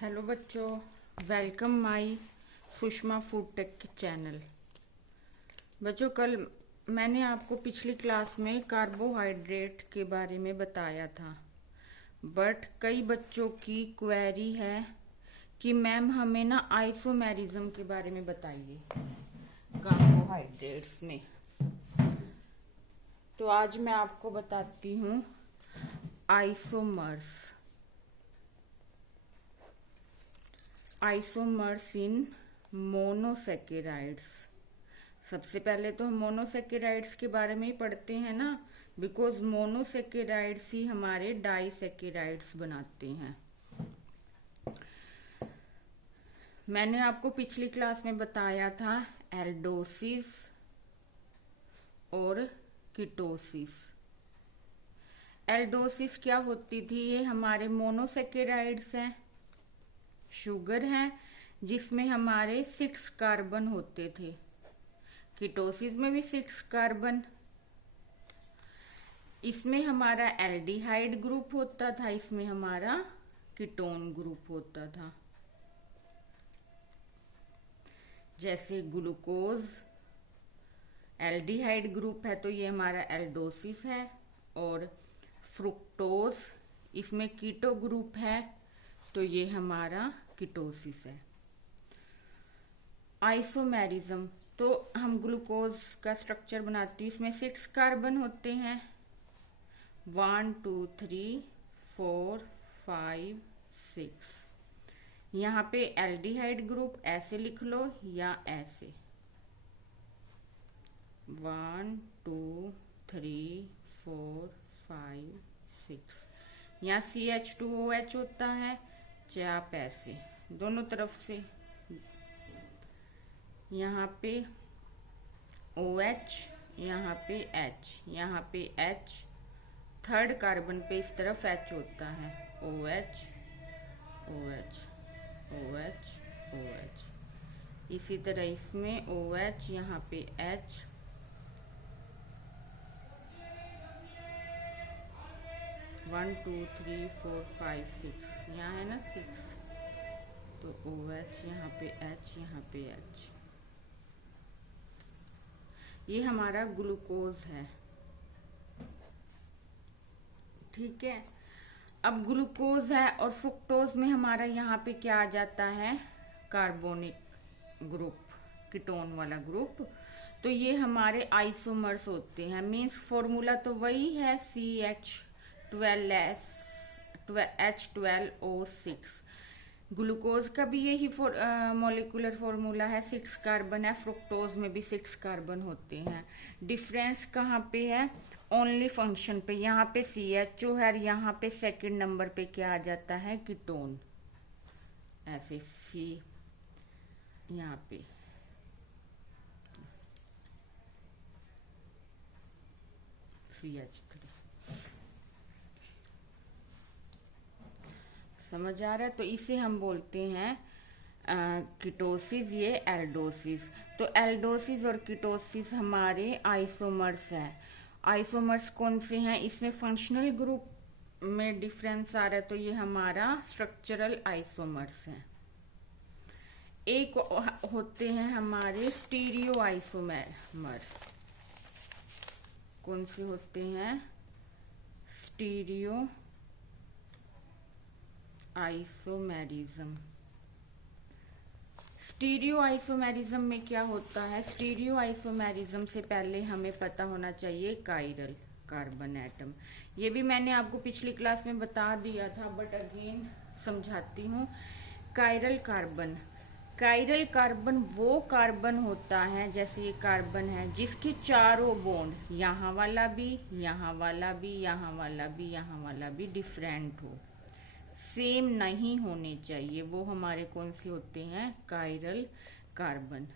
Hello बच्चों, welcome my Sushma food take channel. बच्चों, कल मैंने आपको पिछली क्लास में कार्बोहाइड्रेट के बारे में बताया था, बट कई बच्चों की क्वेरी है कि मैम हमें ना आइसोमेरिज्म के बारे में बताइए कार्बोहाइड्रेट्स में। तो आज मैं आपको बताती हूँ आइसोमर्स इन मोनोसेकेराइड्स। सबसे पहले तो हम मोनोसेकेराइड्स के बारे में ही पढ़ते हैं ना, बिकॉज मोनोसेकेराइड्स ही हमारे डाइसेकेराइड्स बनाते हैं। मैंने आपको पिछली क्लास में बताया था एल्डोसिस और कीटोसिस। एल्डोसिस क्या होती थी? ये हमारे मोनोसेकेराइड्स हैं, शुगर है जिसमें हमारे 6 कार्बन होते थे। कीटोसिस में भी 6 कार्बन। इसमें हमारा एल्डिहाइड ग्रुप होता था, इसमें हमारा कीटोन ग्रुप होता था। जैसे ग्लूकोज एल्डिहाइड ग्रुप है तो ये हमारा एल्डोसिस है, और फ्रुक्टोज इसमें कीटो ग्रुप है तो ये हमारा कीटोसिस है। आइसोमेरिज्म, तो हम ग्लूकोज का स्ट्रक्चर बनाते हैं, इसमें 6 कार्बन होते हैं, 1 2 3 4 5 6। यहाँ पे एल्डिहाइड ग्रुप ऐसे लिख लो या ऐसे 1 2 3 4 5 6। यहाँ CH2OH होता है, चाहे आप ऐसे दोनों तरफ से। यहाँ पे OH, यहाँ पे H, यहाँ पे H, थर्ड कार्बन पे इस तरफ H होता है, OH OH OH OH। इसी तरह इसमें OH, यहाँ पे H, one two three four five six, यहाँ है ना 6, तो OH, यहाँ पे H, यहाँ पे H। ये हमारा ग्लूकोज है, ठीक है। अब ग्लूकोज है और फ्रुक्टोज में हमारा यहाँ पे क्या आ जाता है? कार्बोनिक ग्रुप, कीटोन वाला ग्रुप। तो ये हमारे आइसोमर्स होते हैं। मीन्स फॉर्मूला तो वही है, CH12S H12O6। ग्लूकोज का भी यही मॉलिक्यूलर फॉर्मूला है, 6 कार्बन है। फ्रुक्टोज में भी 6 कार्बन होते हैं। डिफरेंस कहाँ पे है? ओनली फंक्शन पे। यहाँ पे CHO है, यहाँ पे सेकंड नंबर पे क्या आ जाता है? कीटोन। ऐसे C यहाँ पे CH3। समझ आ रहा है? तो इसे हम बोलते हैं कीटोसिस, ये एल्डोसिस। तो एल्डोसिस और कीटोसिस हमारे आइसोमर्स हैं। आइसोमर्स कौन से हैं? इसमें फंक्शनल ग्रुप में डिफरेंस आ रहा है, तो ये हमारा स्ट्रक्चरल आइसोमर्स हैं। एक होते हैं हमारे स्टीरियो आइसोमर। कौन से होते हैं? Stereo isomerism. स्टीरियो आइसोमेरिज्म में क्या होता है? स्टीरियो आइसोमेरिज्म से पहले हमें पता होना चाहिए कायरल कार्बन एटम। ये भी मैंने आपको पिछली क्लास में बता दिया था, बट अगेन समझाती हूँ। कायरल कार्बन वो कार्बन होता है, जैसे ये कार्बन है, जिसकी चारों बॉन्ड, यहाँ वाला भी, यहाँ वाला भी, यहाँ वाला भी, यहाँ वाला भी डिफरेंट हो, सेम नहीं होने चाहिए। वो हमारे कौन से होते हैं? Chiral carbon.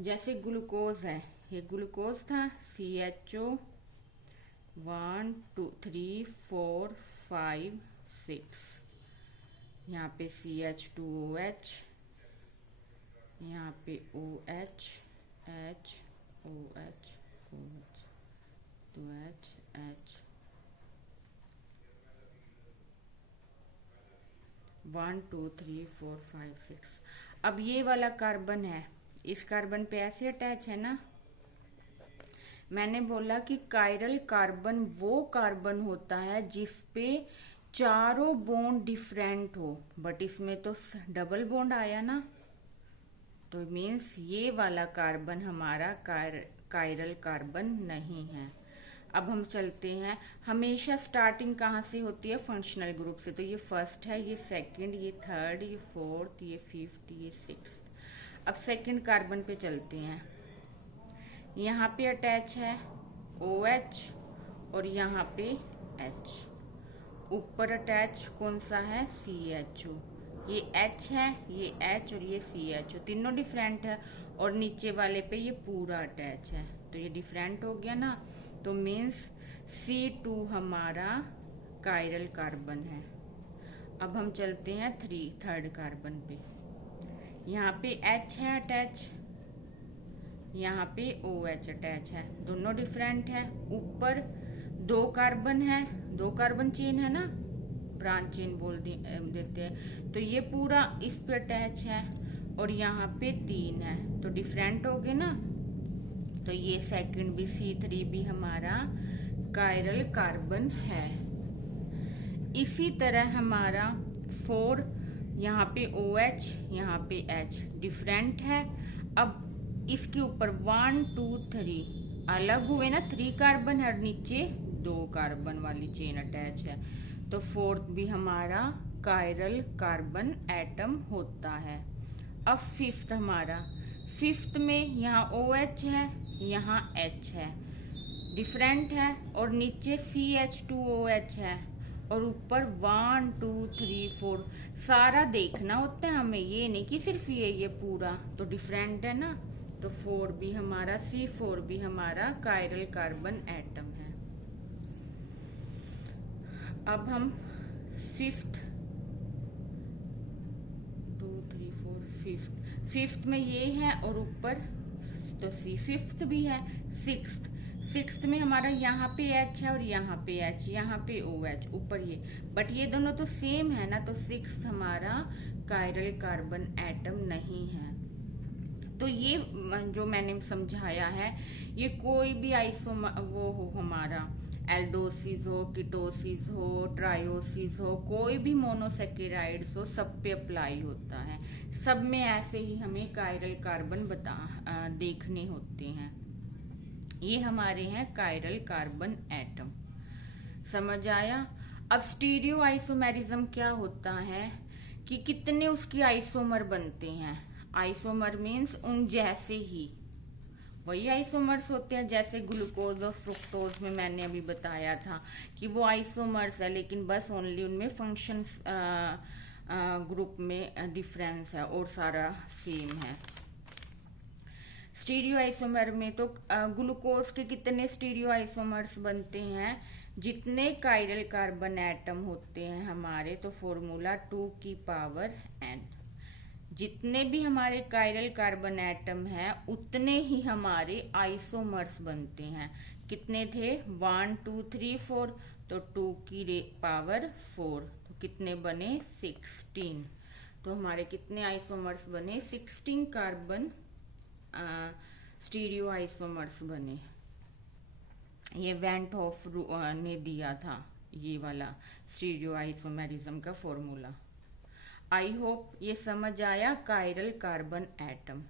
जैसे ग्लूकोज है, ये ग्लूकोज था, CHO 1 2 3 4 5 6। यहाँ पे CH2OH, यहाँ पे OH H OH OH, तो H H 1 2 3 4 5 6। अब ये वाला कार्बन है, इस कार्बन पे ऐसे अटैच है ना। मैंने बोला कि कायरल कार्बन वो कार्बन होता है जिसपे चारों बॉन्ड डिफरेंट हो, बट इसमें तो डबल बॉन्ड आया ना, तो मीन्स ये वाला कार्बन हमारा कायरल कार्बन नहीं है। अब हम चलते हैं, हमेशा स्टार्टिंग कहाँ से होती है? फंक्शनल ग्रुप से। तो ये फर्स्ट है, ये सेकंड, ये थर्ड, ये फोर्थ, ये फिफ्थ, ये सिक्स्थ। अब सेकंड कार्बन पे चलते हैं। यहाँ पे अटैच है OH और यहाँ पे H। ऊपर अटैच कौन सा है? CHO। ये H है, ये H और ये CHO, तीनों डिफरेंट है। और नीचे वाले पे ये पूरा अटैच है, तो ये डिफरेंट हो गया ना। तो मीन्स C2 हमारा कायरल कार्बन है। अब हम चलते हैं थर्ड कार्बन पे। यहाँ पे H है अटैच, यहाँ पे OH अटैच है, दोनों डिफरेंट है। ऊपर दो कार्बन है, दो कार्बन चेन है ना, ब्रांच चेन बोल देते हैं। तो ये पूरा इस पे अटैच है और यहाँ पे 3 है, तो डिफरेंट हो गए ना। तो ये सेकंड भी C3 भी हमारा कायरल कार्बन है। इसी तरह हमारा 4, यहाँ पे OH, यहाँ पे H डिफरेंट है। अब इसके ऊपर 1 2 3 अलग हुए ना, 3 कार्बन है और नीचे 2 कार्बन वाली चेन अटैच है, तो फोर्थ भी हमारा कायरल कार्बन एटम होता है। अब फिफ्थ हमारा, फिफ्थ में यहाँ OH है, यहाँ H है, डिफरेंट है, और नीचे CH2OH है, और ऊपर 1 2 3 4 सारा देखना होता है हमें, ये नहीं कि सिर्फ ये पूरा, तो डिफरेंट है ना। तो 4 भी हमारा, C4 भी हमारा कायरल कार्बन एटम है। अब हम फिफ्थ, 2 3 4 फिफ्थ में ये है और ऊपर तो फिफ्थ भी है। सिक्स्थ में हमारा यहाँ पे H है और यहाँ पे H, यहाँ पे OH, ऊपर ये, बट ये दोनों तो सेम है ना, तो सिक्स्थ हमारा कायरल कार्बन एटम नहीं है। तो ये जो मैंने समझाया है, ये कोई भी आइसोमर वो हो, हमारा एल्डोसिस हो, कीटोसिस हो, ट्रायोसिस हो, कोई भी मोनोसेकेराइड्स हो, सब पे अप्लाई होता है। सब में ऐसे ही हमें कायरल कार्बन देखने होते हैं। ये हमारे हैं कायरल कार्बन एटम। समझ आया? अब स्टीरियो आइसोमेरिज्म क्या होता है कि कितने उसके आइसोमर बनते हैं। आइसोमर मीन्स उन जैसे ही, वही आइसोमर्स होते हैं जैसे ग्लूकोज और फ्रुक्टोज में मैंने अभी बताया था कि वो आइसोमर्स है, लेकिन बस ओनली उनमें फंक्शंस ग्रुप में डिफरेंस है और सारा सेम है। स्टीरियो आइसोमर में तो ग्लूकोज के कितने स्टीरियो आइसोमर्स बनते हैं? जितने कायरल कार्बन एटम होते हैं हमारे, तो फॉर्मूला 2 की पावर n। जितने भी हमारे कायरल कार्बन एटम हैं उतने ही हमारे आइसोमर्स बनते हैं। कितने थे? 1 2 3 4, तो 2 की पावर 4, तो कितने बने? 16। तो हमारे कितने आइसोमर्स बने? 16 कार्बन स्टीरियो आइसोमर्स बने। ये वेंट हॉफ ने दिया था ये वाला स्टीरियो आइसोमेरिज्म का फॉर्मूला। आई होप ये समझ आया कायरल कार्बन एटम।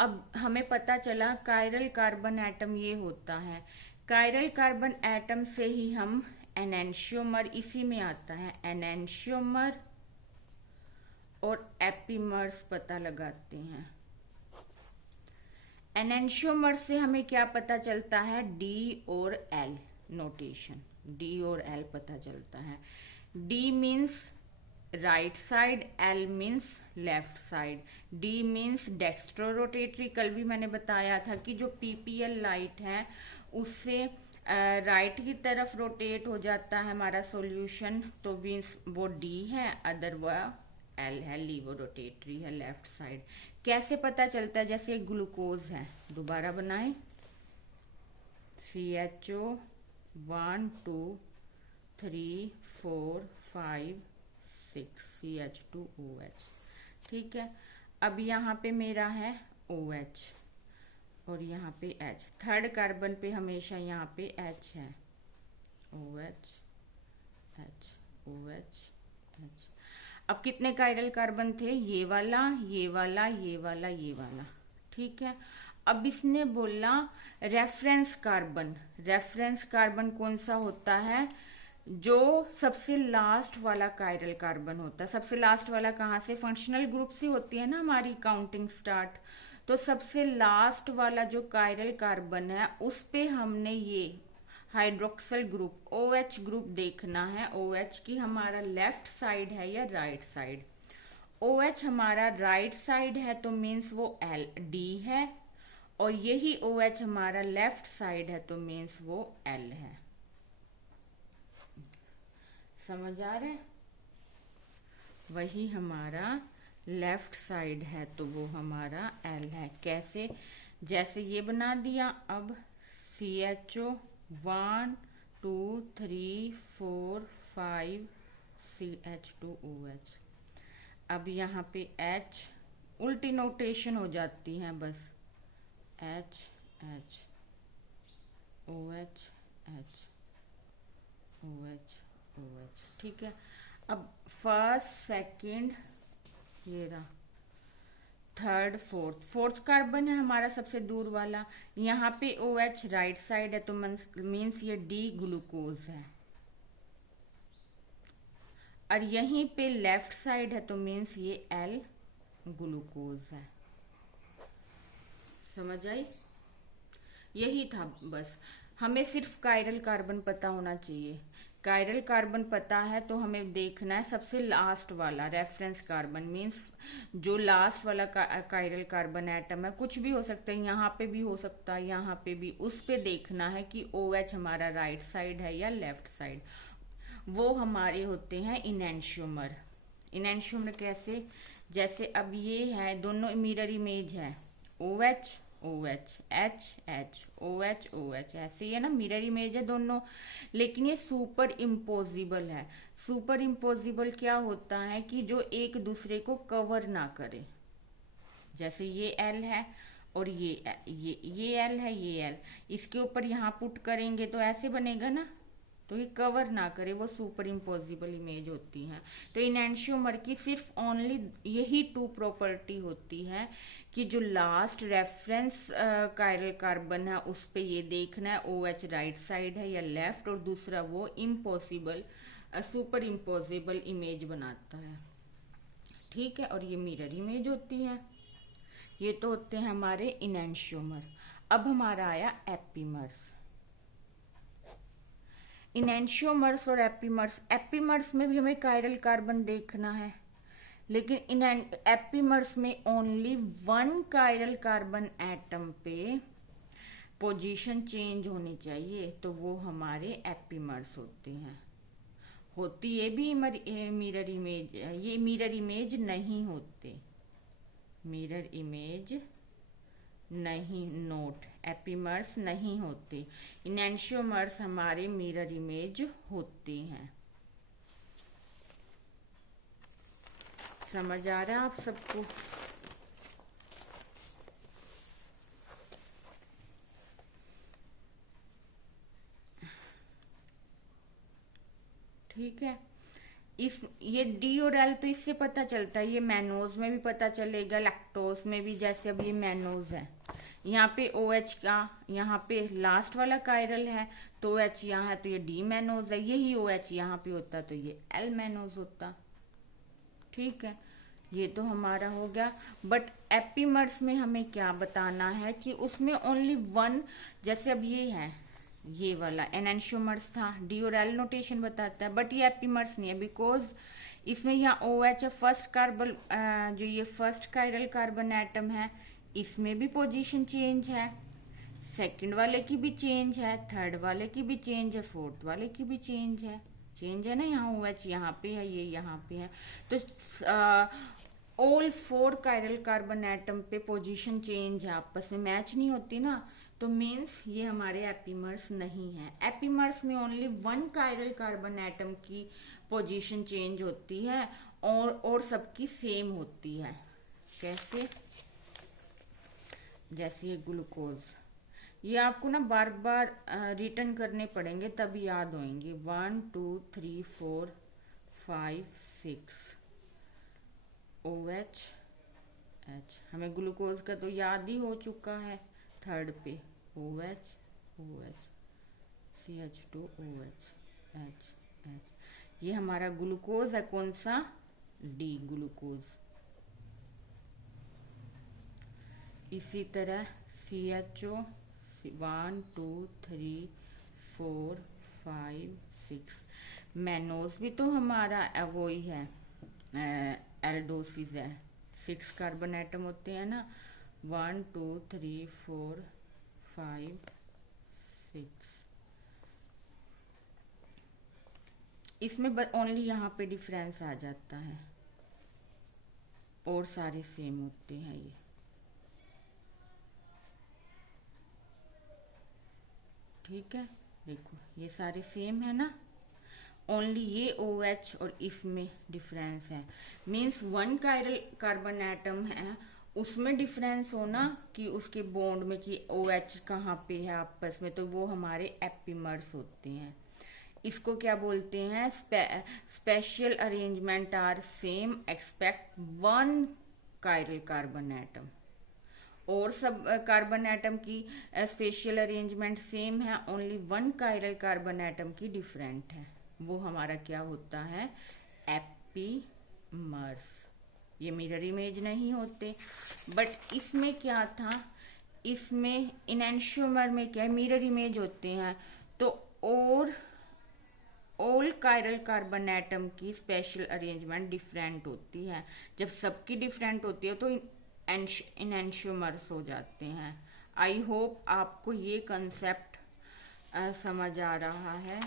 अब हमें पता चला कायरल कार्बन एटम ये होता है। कायरल कार्बन एटम से ही हम एनेंशियोमर, इसी में आता है एनेंशियोमर और एपीमर्स पता लगाते हैं। एनेंशियोमर से हमें क्या पता चलता है? D और L नोटेशन, D और L पता चलता है। D means right side, L means left side, D means dextro rotatory. कल भी मैंने बताया था कि जो PPL लाइट है उससे राइट की तरफ रोटेट हो जाता है हमारा सॉल्यूशन, तो मीन्स वो D है, अदर वह L है, लीवो रोटेटरी है लेफ्ट साइड। कैसे पता चलता है? जैसे ग्लूकोज है, दोबारा बनाए, CHO 1 2 3 4 5 6 CH2OH। ठीक है, अब यहाँ पे मेरा है OH और यहाँ पे H, थर्ड कार्बन पे हमेशा यहाँ पे H है, OH H OH H। अब कितने कायरल कार्बन थे, ये वाला ये वाला ये वाला ये वाला। ठीक है, अब इसने बोला रेफरेंस कार्बन। रेफरेंस कार्बन कौन सा होता है, जो सबसे लास्ट वाला कायरल कार्बन होता है। सबसे लास्ट वाला कहाँ से, फंक्शनल ग्रुप से होती है ना हमारी काउंटिंग स्टार्ट। तो सबसे लास्ट वाला जो कायरल कार्बन है उस पे हमने ये हाइड्रोक्सिल ग्रुप OH ग्रुप देखना है। OH की हमारा लेफ्ट साइड है या राइट साइड। OH हमारा राइट साइड है तो मीन्स वो D है, और यही OH हमारा लेफ्ट साइड है तो मीन्स वो L है। समझ आ रहा है, वही हमारा लेफ्ट साइड है तो वो हमारा L है। कैसे, जैसे ये बना दिया। अब CHO 1 2 3 4 5 CH2OH। अब यहाँ पे H उल्टी नोटेशन हो जाती है बस, H H OH H OH OH। ठीक है, अब फर्स्ट सेकंड, ये रहा थर्ड फोर्थ कार्बन है हमारा सबसे दूर वाला। यहाँ पे OH राइट साइड है तो मीन्स ये D ग्लूकोज है, और यहीं पे लेफ्ट साइड है तो मीन्स ये L ग्लूकोज है। समझ आई, यही था बस। हमें सिर्फ कायरल कार्बन पता होना चाहिए। कायरल कार्बन पता है तो हमें देखना है सबसे लास्ट वाला रेफरेंस कार्बन, मीन्स जो लास्ट वाला कायरल कार्बन एटम है। कुछ भी हो सकता है, यहाँ पे भी हो सकता है, यहाँ पे भी। उस पे देखना है कि OH हमारा राइट साइड है या लेफ्ट साइड। वो हमारे होते हैं इनैंशियोमर। इनैंशियोमर कैसे, जैसे अब ये है, दोनों मिरर इमेज है, OH OH H H OH OH, ऐसे ही है ना, मिरर इमेज है दोनों। लेकिन ये सुपर इम्पोजिबल है। सुपर इम्पोजिबल क्या होता है कि जो एक दूसरे को कवर ना करे। जैसे ये L है और ये L है, ये L, इसके ऊपर यहाँ पुट करेंगे तो ऐसे बनेगा ना, तो ये कवर ना करे, वो सुपर इम्पोजिबल इमेज होती है। तो इनैंशियोमर की सिर्फ ओनली यही 2 प्रॉपर्टी होती है कि जो लास्ट रेफरेंस कायरल कार्बन है उस पे ये देखना है OH राइट साइड है या लेफ्ट, और दूसरा वो इम्पॉसिबल सुपर इम्पोजिबल इमेज बनाता है। ठीक है, और ये मिरर इमेज होती है। ये तो होते हैं हमारे इनैंशियोमर। अब हमारा आया एपीमर्स। इनैंशियोमर्स और एपीमर्स। एपीमर्स में भी हमें कायरल कार्बन देखना है, लेकिन एपीमर्स में ओनली 1 कायरल कार्बन एटम पे पोजीशन चेंज होनी चाहिए, तो वो हमारे एपीमर्स होते हैं। होती ये भी मिरर इमेज, ये मिरर इमेज नहीं होते, मिरर इमेज नहीं, नोट, एपीमर्स नहीं होते। इनैंशियोमर्स हमारे मिरर इमेज होती हैं। समझ आ रहा है आप सबको? ठीक है, ये D और L तो इससे पता चलता है, ये मैनोज में भी पता चलेगा, लैक्टोज में भी। जैसे अब ये मैनोज है, यहाँ पे OH का, यहाँ पे लास्ट वाला कायरल है तो OH यहाँ है तो ये D मैनोज है। यही OH यहाँ पे होता तो ये L मैनोज होता। ठीक है, ये तो हमारा हो गया। बट एपीमर्स में हमें क्या बताना है कि उसमें ओनली 1, जैसे अब ये है, ये वाला एनैंशियोमर्स था, D और L नोटेशन बताता है, बट ये एपीमर्स नहीं है, बिकॉज इसमें यहाँ OH फर्स्ट कार्बन, जो ये फर्स्ट कायरल कार्बन एटम है, इसमें भी पोजीशन चेंज है, सेकंड वाले की भी चेंज है, थर्ड वाले की भी चेंज है, फोर्थ वाले की भी चेंज है ना। यहाँ OH यहाँ पे है, ये यहाँ पे है, तो ऑल 4 कायरल कार्बन एटम पे पोजीशन चेंज है, आपस में मैच नहीं होती ना। तो मीन्स ये हमारे एपीमर्स नहीं है। एपीमर्स में only one chiral carbon atom की पोजीशन चेंज होती है और सबकी सेम होती है। कैसे? जैसे ये ग्लूकोज, ये आपको ना बार बार रिटर्न करने पड़ेंगे तब याद होंगे। 1 2 3 4 5 6 OH H, हमें ग्लूकोज का तो याद ही हो चुका है। थर्ड पे OH OH CH2 OH H H, ये हमारा ग्लूकोज है। कौन सा? D glucose. इसी तरह CHO 1 2 3 4 5 6, मैनोज भी तो हमारा वो ही है, एल्डोसिस है। 6 कार्बन एटम होते हैं ना, 1 2 3 4 5 6। इसमें बस ओनली यहाँ पे डिफरेंस आ जाता है और सारे सेम होते हैं। ये ठीक है, देखो ये सारे सेम है ना, ओनली ये OH और इसमें डिफरेंस है। Means one chiral carbon atom है, उसमें डिफरेंस होना कि उसके बॉन्ड में कि OH कहाँ पे है आपस में, तो वो हमारे एपीमर्स होते हैं। इसको क्या बोलते हैं? Special arrangement are same expect one chiral carbon atom. और सब कार्बन एटम की स्पेशल अरेंजमेंट सेम है, only one chiral carbon atom की डिफरेंट है। वो हमारा क्या होता है? एपीमर्स। ये मिरर इमेज नहीं होते, बट इसमें क्या था, इसमें इनैंशियोमर में क्या है, मिरर इमेज होते हैं। तो और ऑल कायरल कार्बन एटम की स्पेशल अरेंजमेंट डिफरेंट होती है। जब सबकी डिफरेंट होती है तो इनैंशियोमर्स हो जाते हैं। आई होप आपको ये कंसेप्ट समझ आ रहा है।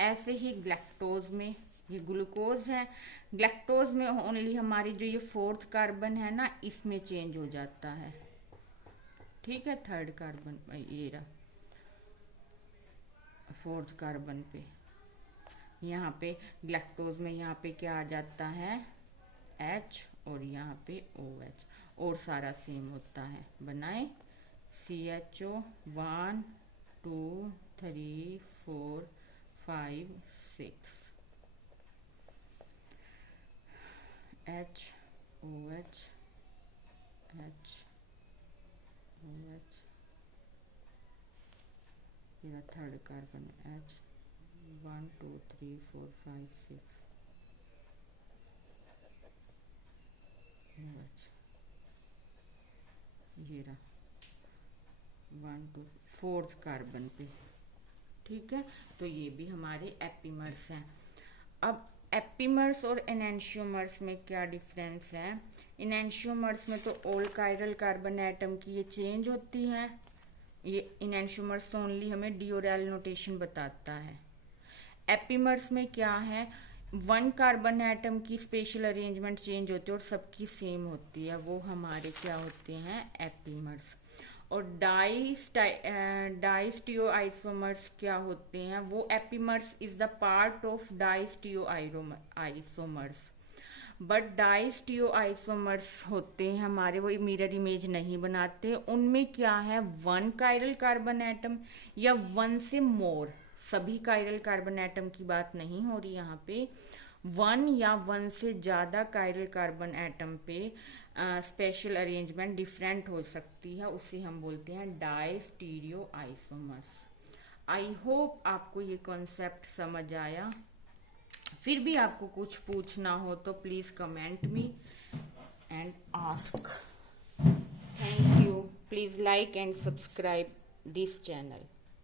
ऐसे ही ग्लैक्टोज में, ये ग्लूकोज है, ग्लैक्टोज में ओनली हमारी जो ये 4th कार्बन है ना, इसमें चेंज हो जाता है। ठीक है, 3rd कार्बन, ये रहा 4th कार्बन पे, यहाँ पे ग्लैक्टोज में यहाँ पे क्या आ जाता है? H और यहाँ पे OH, और सारा सेम होता है। बनाए CHO 1 2 3 4 5 6 H OH H OH, ये 3rd कार्बन H 1 2 3 4 5 6 OH, ये रहा 1 2 4th कार्बन पे। ठीक है, तो ये भी हमारे एपीमर्स हैं। अब एपीमर्स और एनेंशियोमर्स में क्या डिफरेंस है? एनेंशियोमर्स में तो ऑल कायरल कार्बन एटम की ये चेंज होती है। ये एनेंशियोमर्स तो ओनली हमें डी और एल नोटेशन बताता है। एपीमर्स में क्या है? वन कार्बन एटम की स्पेशल अरेंजमेंट चेंज होती है और सबकी सेम होती है, वो हमारे क्या होते हैं? एपीमर्स। और डाइस्टियोआइसोमर्स क्या होते हैं? वो epimers is the part of diastereoisomers. But diastereoisomers होते हैं हमारे, वो मिरर इमेज नहीं बनाते। उनमें क्या है? वन कायरल कार्बन एटम या वन से मोर, सभी कायरल कार्बन एटम की बात नहीं हो रही यहाँ पे, वन या वन से ज़्यादा कायरल कार्बन एटम पे स्पेशल अरेंजमेंट डिफरेंट हो सकती है, उसे हम बोलते हैं डाइस्टीरियोआइसोमर्स। आई होप आपको ये कॉन्सेप्ट समझ आया। फिर भी आपको कुछ पूछना हो तो please comment me and ask. Thank you. Please like and subscribe this channel.